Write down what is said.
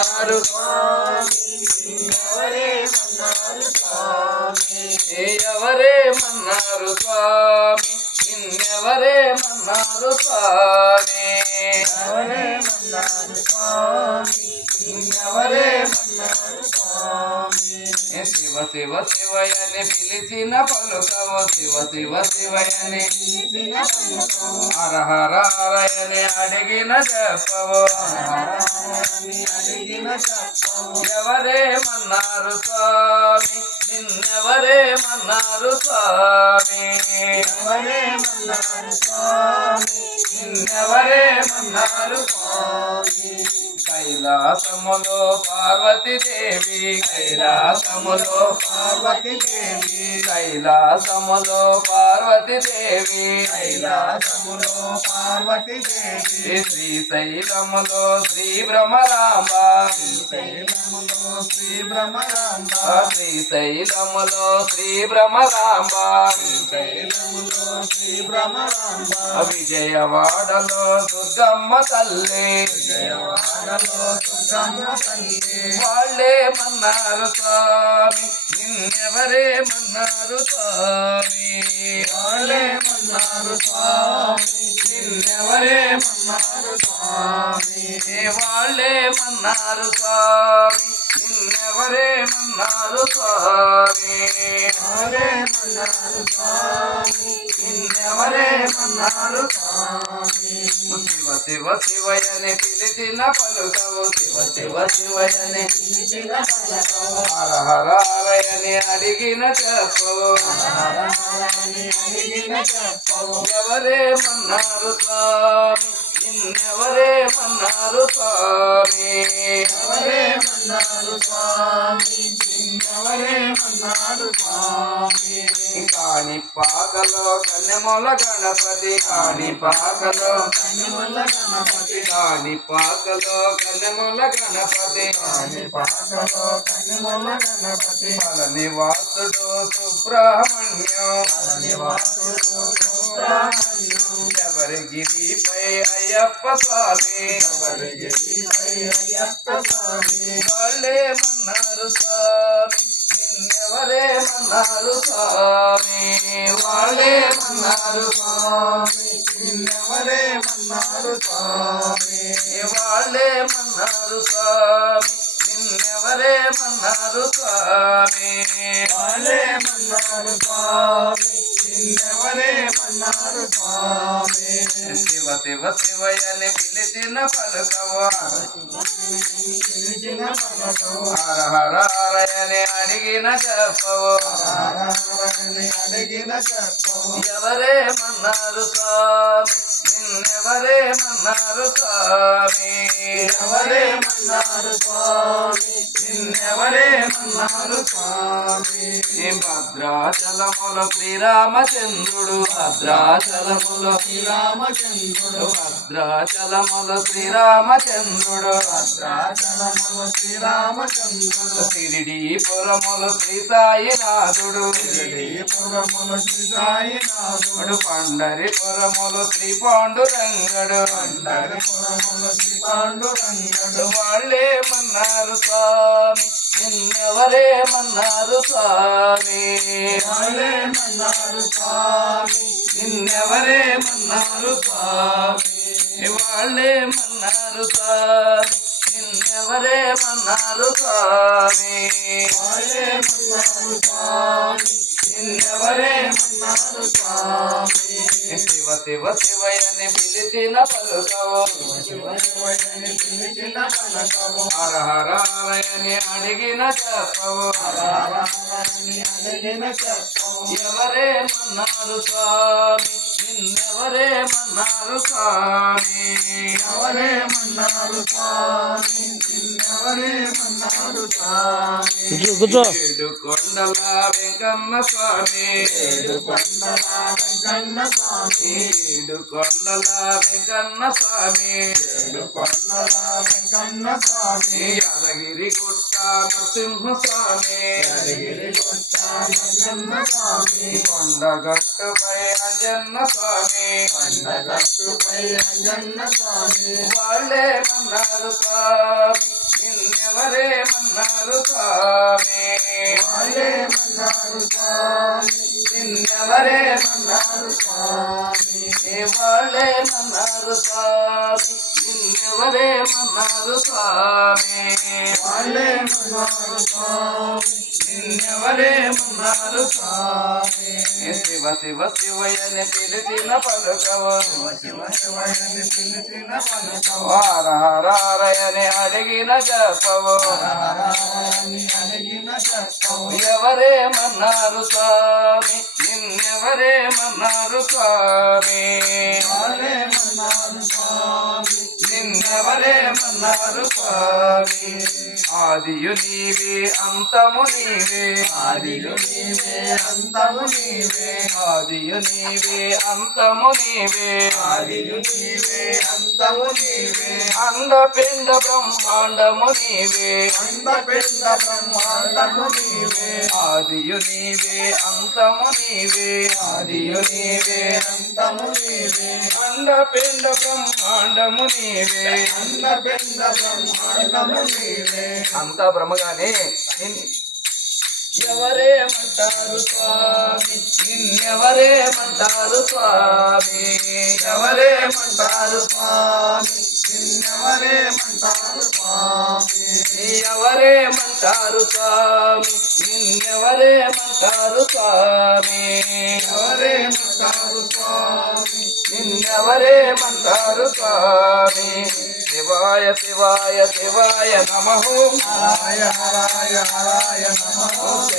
మన్నారు ఎవరే మన్నారు స్వామి నిన్నెవరే మన్నారు స్వామి శివ శివ శివయని పిలిచిన పలుకవు శివ శివ శివయని హర హర హరయని అడిగిన చెప్పవు ఎవరే మన్నారు స్వామి నిన్నెవరే మన్నారు స్వామి నిన్నెవరే మన్నారు కైలాసములో పార్వతీదేవి కైలాసములో పార్వతీదేవి కైలాసములో పార్వతీదేవి కైలాసములో పార్వతీదేవి శ్రీశైలములో శ్రీ భ్రమరాంబ శ్రీశైలములో శ్రీ భ్రమరాంబ శ్రీశైలములో శ్రీ భ్రమరాంబ శ్రీశైలములో శ్రీ భ్రమరాంబ విజయవాడలో దుర్గమ్మ తల్లి వాళ్ళే మన్నారు స్వామి నిన్నెవరే మన్నారు స్వామి వాళ్ళే మన్నారు స్వామి నిన్నెవరే మన్నారు స్వామి వాళ్ళే మన్నారు స్వామి నిన్నెవరే మన్నారు స్వామి వాళ్ళే మన్నారు స్వామి నిన్నెవరే మన్నారు స్వామి శివ శివ శివయని పిలిచిన పలుకవు శివ శివ శివయని పిలిచిన పలుకవు హర హర హరయని అడిగిన చెప్పవు ఎవరే మన్నారు స్వామి నిన్నెవరే మన్నారు స్వామి ఎవరే మన్నారు స్వామి నిన్నెవరే మన్నారు స్వామి కాని పాకలో కన్నెమొల గణపతి కాని పాకలో కన్నెమొల గణపతి కాని పాకలో కన్నెమొల గణపతి కాని పాకలో కన్నెమొల గణపతి ఫల నివాసుడు సుబ్రహ్మణ్యం ఫల నివాసుడు సుబ్రహ్మణ్యం శబరిగిరిపై అయ్యప్ప స్వామి శబరిగిరిపై అయ్యప్ప స్వామి వాళ్ళే మన్నారు స్వామి నిన్నెవరే మన్నారు స్వామి వాళ్ళే మన్నారు స్వామి నిన్నెవరే మన్నారు స్వామి వాళ్ళే మన్నారు స్వామి నిన్నెవరే మన్నారు స్వామి వాళ్ళే మన్నారు స్వామి నిన్నెవరే మన్నారు స్వామి శివ శివ శివయని పిలిచిన పలుకవు హర హర హరయని అడిగిన చెప్పవు అడిగిన చెప్పవు ఎవరే మన్నారు స్వామి నిన్నెవరే మన్నారు స్వామి ఎవరే మన్నారు స్వామి నిన్నెవరే మన్నారు స్వామి భద్రాచలములో శ్రీరామచంద్రుడు భద్రాచలములో శ్రీరామచంద్రుడు భద్రాచలములో శ్రీరామచంద్రుడు భద్రాచలములో శ్రీరామచంద్రుడు షిరిడీపురములో శ్రీ సాయినాథుడు షిరిడీపురములో శ్రీ సాయినాథుడు పండరిపురములో శ్రీ పాండురంగడు పండరిపురములో శ్రీ పాండురంగడు వాళ్ళే మన్నారు స్వామి నిన్నెవరే మన్నారు స్వామి వాళ్ళే మన్నారు స్వామి నిన్నెవరే మన్నారు స్వామి వాళ్ళే మన్నారు స్వామి నిన్నెవరే మన్నారు స్వామి వాళ్ళే మన్నారు స్వామి నిన్నెవరే మన్నారు స్వామి శివ శివ శివయని పిలిచిన పలుకవు శివ శివయని పిలిచిన పలుకవు హర హర హరయని అడిగిన చెప్పవు హర హర హరయని అడిగిన చెప్పవు ఎవరే మన్నారు స్వామి నిన్నెవరే మన్నారు స్వామి ఎవరే మన్నారు స్వామి నిన్నెవరే మన్నారు స్వామి ఏడు కొండల వెంకన్న స్వామి ఏడు కొండల వెంకన్న స్వామి ఏడు కొండల వెంకన్న స్వామి ఏడు కొండల వెంకన్న స్వామి యాదగిరి గుట్ట నరసింహ స్వామి యాదగిరి గుట్ట నరసింహ స్వామి కొండగట్టుపై అంజన్న స్వామి కొండగట్టుపై అంజన్న స్వామి వాళ్ళే మన్నారు స్వామి నిన్నెవరేమన్నారు స్వామి వాళ్ళేమన్నారు స్వామి నిన్నెవరేమన్నారు స్వామి వాళ్ళేమన్నారు స్వామి నిన్నెవరేమన్నారు స్వామి వాళ్ళేమన్నారు స్వామి నిన్నెవరేమన్నారు స్వామి శివ శివ శివయని పిలిచిన పలుకవు శివ శివయని పిలిచిన పలుకవు హర హర హరయని అడిగిన చెప్పవు హరహరాని అడిగిన చెప్పవు ఎవరేమన్నారు స్వామి నిన్నెవరేమన్నారు స్వామి వాళ్ళేమన్నారు స్వామి నిన్నెవరేమన్నారు స్వామి ఆదియు నీవే అంతము నీవే ఆదియు నీవే అంతము నీవే ఆదియు నీవే అంతము నీవే ఆదియు నీవే అంతము నీవే అండపిండ బ్రహ్మాండము నీవే అండపిండ బ్రహ్మాండము నీవే ఆదియు నీవే అంతము నీవే ఆదియు నీవే అంతము నీవే అండపిండ బ్రహ్మాండము నీవే అండపిండ బ్రహ్మాండము నీవే అంతా బ్రహ్మగానే ఎవరేమంటారు స్వామి నిన్నెవరేమంటారు స్వామి ఎవరేమంటారు స్వామి నిన్నెవరేమంటారు స్వామి ఎవరేమంటారు స్వామి నిన్నెవరేమంటారు స్వామి ఎవరేమంటారు స్వామి నిన్నెవరేమంటారు స్వామి శివాయ శివాయ శివాయ నమః హరాయ హరాయ హరాయ నమః